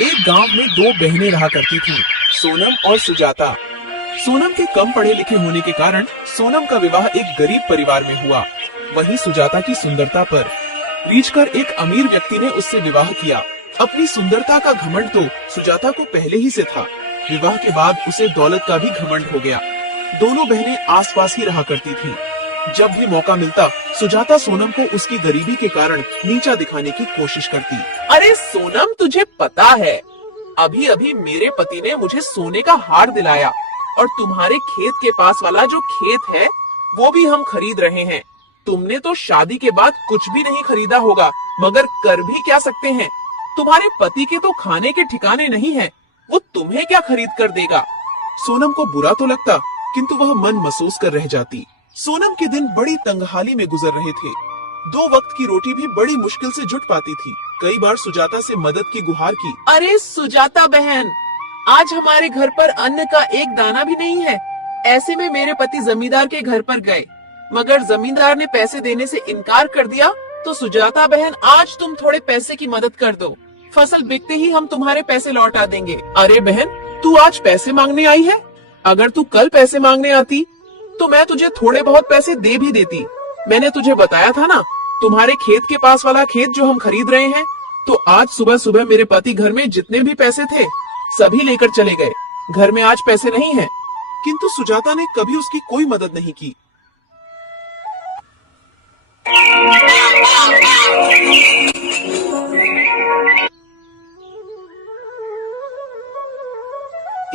एक गांव में दो बहनें रहा करती थीं, सोनम और सुजाता। सोनम के कम पढ़े लिखे होने के कारण सोनम का विवाह एक गरीब परिवार में हुआ। वहीं सुजाता की सुंदरता पर रीझकर एक अमीर व्यक्ति ने उससे विवाह किया। अपनी सुंदरता का घमंड तो सुजाता को पहले ही से था। विवाह के बाद उसे दौलत का भी घमंड हो गया। दोनों बहनें आसपास ही रहा करती थीं। जब भी मौका मिलता सुजाता सोनम को उसकी गरीबी के कारण नीचा दिखाने की कोशिश करती। अरे सोनम, तुझे पता है अभी अभी मेरे पति ने मुझे सोने का हार दिलाया और तुम्हारे खेत के पास वाला जो खेत है वो भी हम खरीद रहे हैं। तुमने तो शादी के बाद कुछ भी नहीं खरीदा होगा, मगर कर भी क्या सकते हैं। तुम्हारे पति के तो खाने के ठिकाने नहीं है, वो तुम्हें क्या खरीद कर देगा। सोनम को बुरा तो लगता, किंतु वह मन महसूस कर रह जाती। सोनम के दिन बड़ी तंगहाली में गुजर रहे थे। 2 वक्त की रोटी भी बड़ी मुश्किल से जुट पाती थी। कई बार सुजाता से मदद की गुहार की। अरे सुजाता बहन, आज हमारे घर पर अन्न का एक दाना भी नहीं है। ऐसे में मेरे पति जमींदार के घर पर गए, मगर जमींदार ने पैसे देने से इनकार कर दिया। तो सुजाता बहन, आज तुम थोड़े पैसे की मदद कर दो। फसल बिकते ही हम तुम्हारे पैसे लौटा देंगे। अरे बहन, तू आज पैसे मांगने आई है? अगर तू कल पैसे मांगने आती तो मैं तुझे थोड़े बहुत पैसे दे भी देती। मैंने तुझे बताया था ना, तुम्हारे खेत के पास वाला खेत जो हम खरीद रहे हैं। तो आज सुबह सुबह मेरे पति घर में जितने भी पैसे थे सभी लेकर चले गए। घर में आज पैसे नहीं हैं। किंतु सुजाता ने कभी उसकी कोई मदद नहीं की।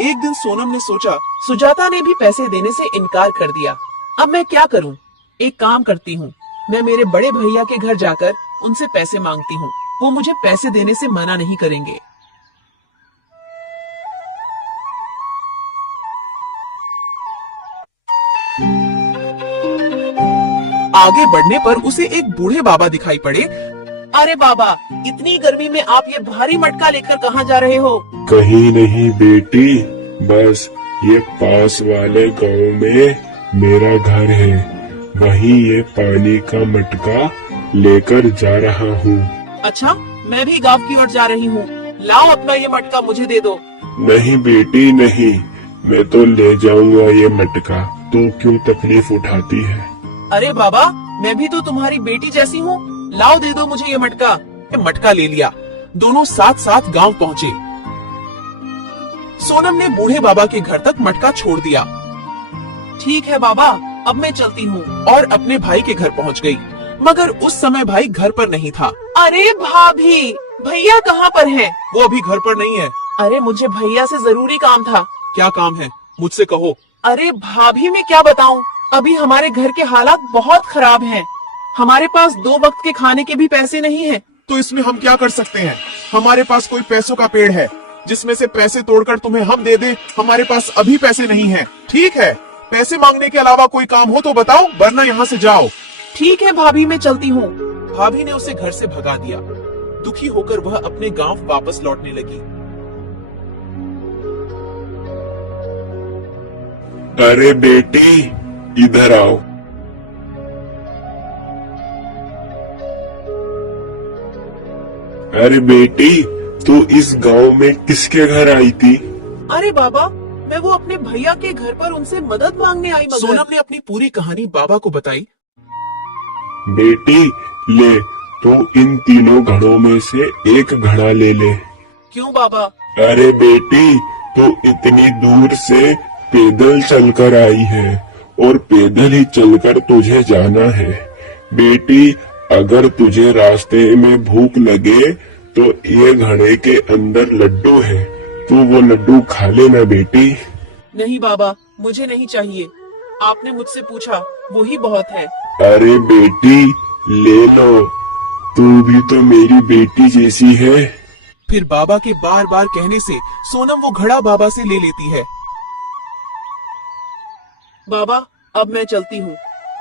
एक दिन सोनम ने सोचा, सुजाता ने भी पैसे देने से इनकार कर दिया। अब मैं क्या करूं? एक काम करती हूँ, मैं मेरे बड़े भैया के घर जाकर उनसे पैसे मांगती हूँ। वो मुझे पैसे देने से मना नहीं करेंगे। आगे बढ़ने पर उसे एक बूढ़े बाबा दिखाई पड़े। अरे बाबा, इतनी गर्मी में आप ये भारी मटका लेकर कहाँ जा रहे हो? कहीं नहीं बेटी, बस ये पास वाले गांव में मेरा घर है, वहीं ये पानी का मटका लेकर जा रहा हूँ। अच्छा, मैं भी गांव की ओर जा रही हूँ। लाओ अपना ये मटका मुझे दे दो। नहीं बेटी नहीं, मैं तो ले जाऊंगा ये मटका, तू क्यों तकलीफ उठाती है? अरे बाबा, मैं भी तो तुम्हारी बेटी जैसी हूँ। लाओ दे दो मुझे ये मटका। ये मटका ले लिया। दोनों साथ साथ गांव पहुँचे। सोनम ने बूढ़े बाबा के घर तक मटका छोड़ दिया। ठीक है बाबा, अब मैं चलती हूँ, और अपने भाई के घर पहुँच गई। मगर उस समय भाई घर पर नहीं था। अरे भाभी, भैया कहाँ पर हैं? वो अभी घर पर नहीं है। अरे मुझे भैया से जरूरी काम था। क्या काम है? मुझसे कहो। अरे भाभी, मैं क्या बताऊँ, अभी हमारे घर के हालात बहुत खराब हैं। हमारे पास 2 वक्त के खाने के भी पैसे नहीं हैं। तो इसमें हम क्या कर सकते हैं? हमारे पास कोई पैसों का पेड़ है जिसमें से पैसे तोड़कर तुम्हें हम दे दें। हमारे पास अभी पैसे नहीं हैं। ठीक है, पैसे मांगने के अलावा कोई काम हो तो बताओ, वरना यहाँ से जाओ। ठीक है भाभी, मैं चलती हूँ। भाभी ने उसे घर से भगा दिया। दुखी होकर वह अपने गांव वापस लौटने लगी। अरे बेटी, इधर आओ। अरे बेटी, तू इस गांव में किसके घर आई थी? अरे बाबा, मैं वो अपने भैया के घर पर उनसे मदद मांगने आई। मगर सोनम ने अपनी पूरी कहानी बाबा को बताई। बेटी ले, तू इन तीनों घड़ों में से एक घड़ा ले ले। क्यों बाबा? अरे बेटी, तू इतनी दूर से पैदल चलकर आई है और पैदल ही चलकर तुझे जाना है। बेटी, अगर तुझे रास्ते में भूख लगे तो ये घड़े के अंदर लड्डू है, तू वो लड्डू खा लेना बेटी। नहीं बाबा, मुझे नहीं चाहिए। आपने मुझसे पूछा, वो ही बहुत है। अरे बेटी, ले लो, तू भी तो मेरी बेटी जैसी है। फिर बाबा के बार बार कहने से सोनम वो घड़ा बाबा से ले लेती है। बाबा, अब मैं चलती हूँ,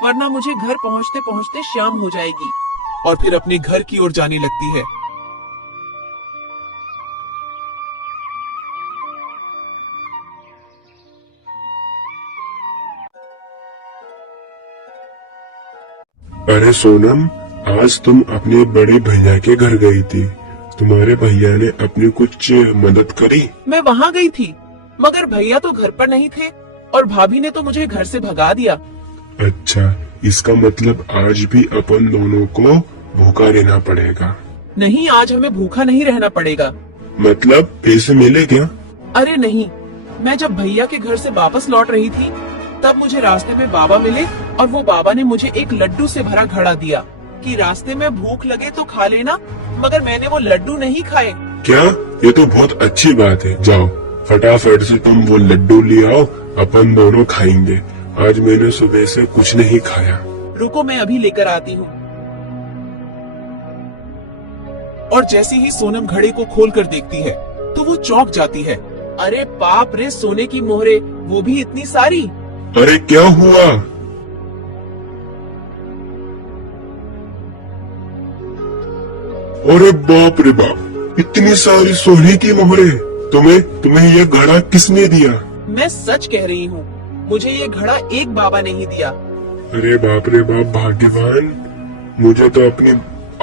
वरना मुझे घर पहुँचते पहुँचते शाम हो जाएगी। और फिर अपने घर की ओर जाने लगती है। अरे सोनम, आज तुम अपने बड़े भैया के घर गई थी, तुम्हारे भैया ने अपनी कुछ मदद करी? मैं वहाँ गई थी, मगर भैया तो घर पर नहीं थे और भाभी ने तो मुझे घर से भगा दिया। अच्छा, इसका मतलब आज भी अपन दोनों को भूखा रहना पड़ेगा। नहीं, आज हमें भूखा नहीं रहना पड़ेगा। मतलब पैसे मिले क्या? अरे नहीं, मैं जब भैया के घर से वापस लौट रही थी तब मुझे रास्ते में बाबा मिले और वो बाबा ने मुझे एक लड्डू से भरा घड़ा दिया कि रास्ते में भूख लगे तो खा लेना, मगर मैंने वो लड्डू नहीं खाए। क्या? ये तो बहुत अच्छी बात है। जाओ फटाफट से तुम वो लड्डू ले आओ, अपन दोनों खाएंगे। आज मैंने सुबह से कुछ नहीं खाया। रुको, मैं अभी लेकर आती हूँ। और जैसे ही सोनम घड़े को खोल कर देखती है तो वो चौंक जाती है। अरे बाप रे, सोने की मोहरे, वो भी इतनी सारी। अरे क्या हुआ? अरे बाप रे बाप, इतनी सारी सोने की मोहरे। तुम्हें ये घड़ा किसने दिया? मैं सच कह रही हूँ, मुझे ये घड़ा एक बाबा ने ही दिया। अरे बाप रे बाप, भाग्यवान। मुझे तो अपनी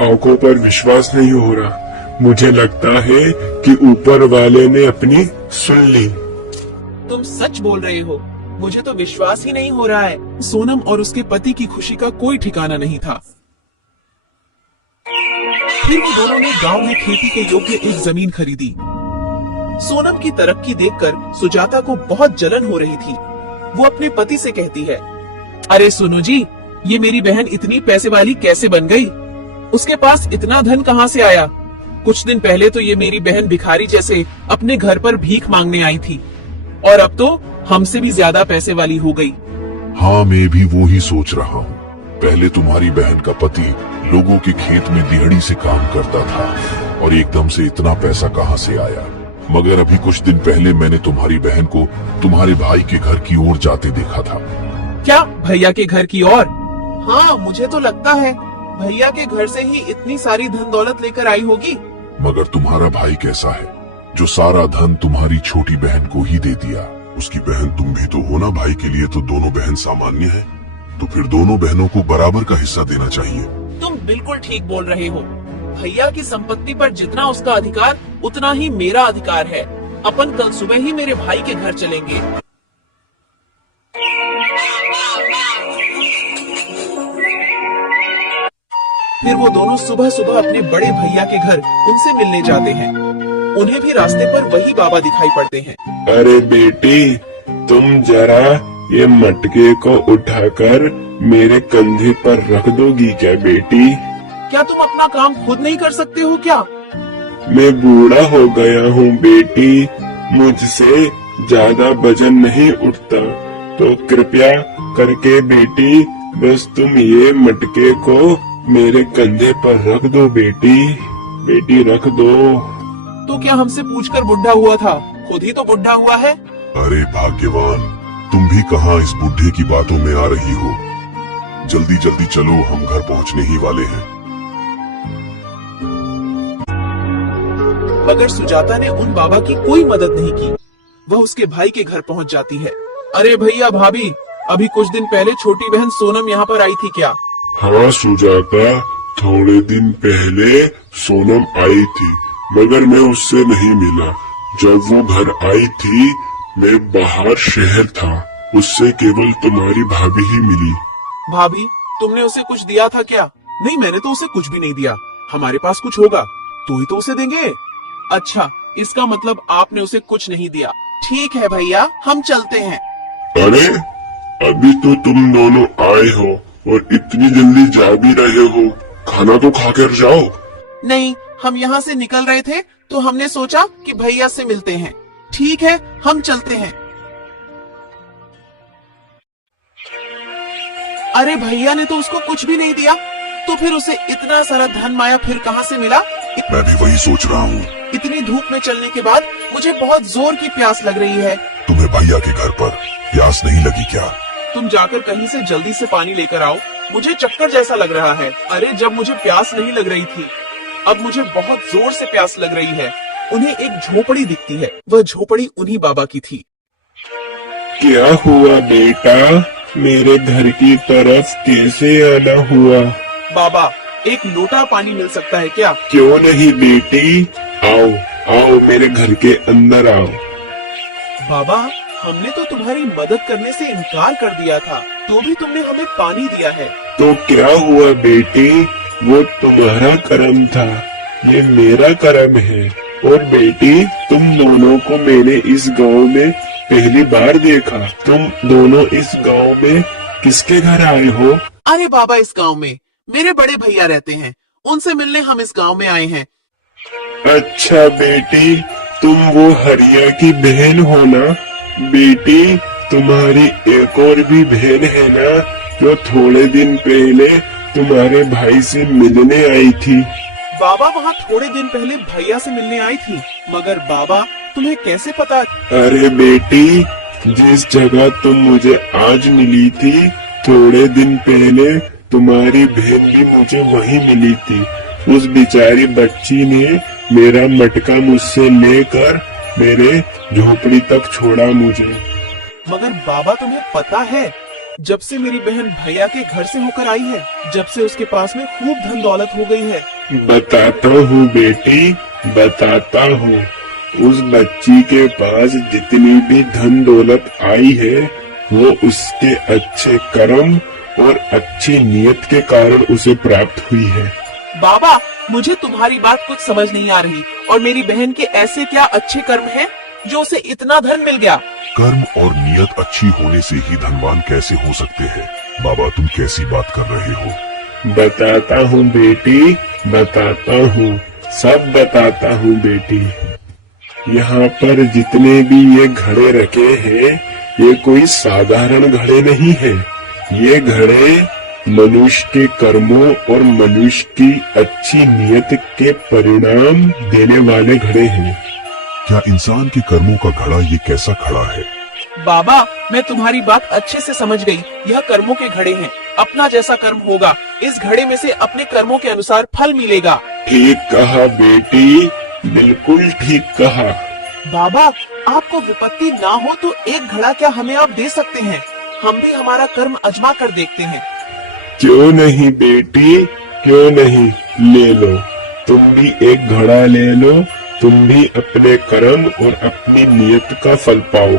आंखों पर विश्वास नहीं हो रहा। मुझे लगता है कि ऊपर वाले ने अपनी सुन ली। तुम सच बोल रहे हो, मुझे तो विश्वास ही नहीं हो रहा है। सोनम और उसके पति की खुशी का कोई ठिकाना नहीं था। फिर वो दोनों ने गांव में खेती के योग्य एक जमीन खरीदी। सोनम की तरक्की देखकर सुजाता को बहुत जलन हो रही थी। वो अपने पति से कहती है, अरे सुनो जी, ये मेरी बहन इतनी पैसे वाली कैसे बन गई? उसके पास इतना धन कहाँ से आया? कुछ दिन पहले तो ये मेरी बहन भिखारी जैसे अपने घर पर भीख मांगने आई थी और अब तो हमसे भी ज्यादा पैसे वाली हो गई। हाँ, मैं भी वो ही सोच रहा हूँ। पहले तुम्हारी बहन का पति लोगों के खेत में दिहाड़ी से काम करता था और एकदम से इतना पैसा कहाँ से आया? मगर अभी कुछ दिन पहले मैंने तुम्हारी बहन को तुम्हारे भाई के घर की ओर जाते देखा था। क्या भैया के घर की ओर? हाँ, मुझे तो लगता है भैया के घर से ही इतनी सारी धन दौलत लेकर आई होगी। मगर तुम्हारा भाई कैसा है जो सारा धन तुम्हारी छोटी बहन को ही दे दिया? उसकी बहन तुम भी तो हो ना। भाई के लिए तो दोनों बहन सामान्य है, तो फिर दोनों बहनों को बराबर का हिस्सा देना चाहिए। तुम बिल्कुल ठीक बोल रहे हो। भैया की संपत्ति पर जितना उसका अधिकार उतना ही मेरा अधिकार है। अपन कल सुबह ही मेरे भाई के घर चलेंगे। फिर वो दोनों सुबह सुबह अपने बड़े भैया के घर उनसे मिलने जाते हैं। उन्हें भी रास्ते पर वही बाबा दिखाई पड़ते हैं। अरे बेटी, तुम जरा ये मटके को उठाकर मेरे कंधे पर रख दोगी क्या बेटी? क्या तुम अपना काम खुद नहीं कर सकते हो क्या? मैं बूढ़ा हो गया हूँ बेटी, मुझसे ज्यादा वजन नहीं उठता, तो कृपया करके बेटी बस तुम ये मटके को मेरे कंधे पर रख दो बेटी। बेटी रख दो। तो क्या हमसे पूछकर बुढ़ा हुआ था? खुद ही तो बुढ़ा हुआ है। अरे भाग्यवान, तुम भी कहाँ इस बुढ़े की बातों में आ रही हो? जल्दी जल्दी चलो, हम घर पहुँचने ही वाले हैं। मगर सुजाता ने उन बाबा की कोई मदद नहीं की। वह उसके भाई के घर पहुंच जाती है। अरे भैया भाभी, अभी कुछ दिन पहले छोटी बहन सोनम यहाँ पर आई थी क्या? हाँ सुजाता, थोड़े दिन पहले सोनम आई थी, मगर मैं उससे नहीं मिला। जब वो घर आई थी मैं बाहर शहर था, उससे केवल तुम्हारी भाभी ही मिली। भाभी, तुमने उसे कुछ दिया था क्या? नहीं, मैंने तो उसे कुछ भी नहीं दिया। हमारे पास कुछ होगा तो ही तो उसे देंगे। अच्छा, इसका मतलब आपने उसे कुछ नहीं दिया। ठीक है भैया, हम चलते हैं। अरे अभी तो तुम दोनों आए हो और इतनी जल्दी जा भी रहे हो, खाना तो खाकर जाओ। नहीं, हम यहाँ से निकल रहे थे तो हमने सोचा कि भैया से मिलते हैं। ठीक है, हम चलते हैं। अरे भैया ने तो उसको कुछ भी नहीं दिया, तो फिर उसे इतना सारा धन माया फिर कहाँ से मिला? मैं भी वही सोच रहा हूँ। इतनी धूप में चलने के बाद मुझे बहुत जोर की प्यास लग रही है। तुम्हें भैया के घर पर प्यास नहीं लगी क्या? तुम जाकर कहीं से जल्दी से पानी लेकर आओ, मुझे चक्कर जैसा लग रहा है। अरे जब मुझे प्यास नहीं लग रही थी, अब मुझे बहुत जोर से प्यास लग रही है। उन्हें एक झोपड़ी दिखती है, वह झोपड़ी उन्हीं बाबा की थी। क्या हुआ बेटा, मेरे घर की तरफ कैसे आना हुआ? बाबा, एक लोटा पानी मिल सकता है क्या? क्यों नहीं बेटी, आओ आओ मेरे घर के अंदर आओ। बाबा, हमने तो तुम्हारी मदद करने से इनकार कर दिया था, तो भी तुमने हमें पानी दिया है। तो क्या हुआ बेटी, वो तुम्हारा कर्म था, ये मेरा कर्म है। और बेटी, तुम दोनों को मैंने इस गांव में पहली बार देखा। तुम दोनों इस गांव में किसके घर आए हो? अरे बाबा, इस गांव में मेरे बड़े भैया रहते हैं, उनसे मिलने हम इस गांव में आए हैं। अच्छा बेटी, तुम वो हरिया की बहन हो ना? बेटी, तुम्हारी एक और भी बहन है ना, जो थोड़े दिन पहले तुम्हारे भाई से मिलने आई थी? बाबा, वहाँ थोड़े दिन पहले भैया से मिलने आई थी, मगर बाबा तुम्हें कैसे पता? अरे बेटी, जिस जगह तुम मुझे आज मिली थी, थोड़े दिन पहले तुम्हारी बहन भी मुझे वहीं मिली थी। उस बेचारी बच्ची ने मेरा मटका मुझसे लेकर मेरे झोपड़ी तक छोड़ा मुझे। मगर बाबा, तुम्हें पता है, जब से मेरी बहन भैया के घर से होकर आई है, जब से उसके पास में खूब धन दौलत हो गई है। बताता हूँ बेटी, बताता हूँ। उस बच्ची के पास जितनी भी धन दौलत आई है, वो उसके अच्छे कर्म और अच्छी नीयत के कारण उसे प्राप्त हुई है। बाबा, मुझे तुम्हारी बात कुछ समझ नहीं आ रही, और मेरी बहन के ऐसे क्या अच्छे कर्म हैं जो उसे इतना धन मिल गया? कर्म और नियत अच्छी होने से ही धनवान कैसे हो सकते हैं? बाबा, तुम कैसी बात कर रहे हो? बताता हूँ बेटी, बताता हूँ, सब बताता हूँ बेटी। यहाँ पर जितने भी ये घड़े रखे हैं, ये कोई साधारण घड़े नहीं है। ये घड़े मनुष्य के कर्मों और मनुष्य की अच्छी नियत के परिणाम देने वाले घड़े हैं। क्या इंसान के कर्मों का घड़ा ये कैसा खड़ा है? बाबा, मैं तुम्हारी बात अच्छे से समझ गई। यह कर्मों के घड़े हैं, अपना जैसा कर्म होगा, इस घड़े में से अपने कर्मों के अनुसार फल मिलेगा। ठीक कहा बेटी, बिल्कुल ठीक कहा। बाबा, आपको विपत्ति ना हो तो एक घड़ा क्या हमें आप दे सकते हैं? हम भी हमारा कर्म अजमा कर देखते हैं। क्यों नहीं बेटी, क्यों नहीं, ले लो। तुम भी एक घड़ा ले लो, तुम भी अपने कर्म और अपनी नियत का फल पाओ।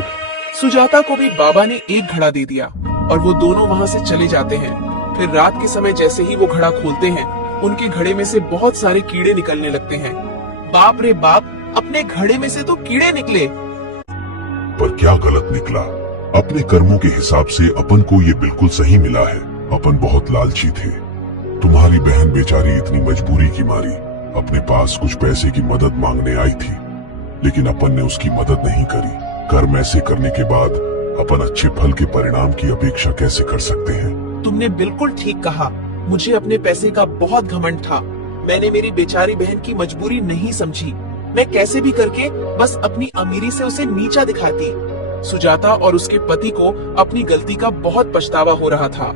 सुजाता को भी बाबा ने एक घड़ा दे दिया और वो दोनों वहाँ से चले जाते हैं। फिर रात के समय जैसे ही वो घड़ा खोलते हैं, उनके घड़े में से बहुत सारे कीड़े निकलने लगते हैं। बाप रे बाप, अपने घड़े में से तो कीड़े निकले। पर क्या गलत निकला? अपने कर्मों के हिसाब से अपन को ये बिल्कुल सही मिला है। अपन बहुत लालची थे। तुम्हारी बहन बेचारी इतनी मजबूरी की मारी अपने पास कुछ पैसे की मदद मांगने आई थी, लेकिन अपन ने उसकी मदद नहीं करी। कर्म ऐसे करने के बाद अपन अच्छे फल के परिणाम की अपेक्षा कैसे कर सकते हैं? तुमने बिल्कुल ठीक कहा। मुझे अपने पैसे का बहुत घमंड था। मैंने मेरी बेचारी बहन की मजबूरी नहीं समझी। मैं कैसे भी करके बस अपनी अमीरी से उसे नीचा दिखाती। सुजाता और उसके पति को अपनी गलती का बहुत पछतावा हो रहा था।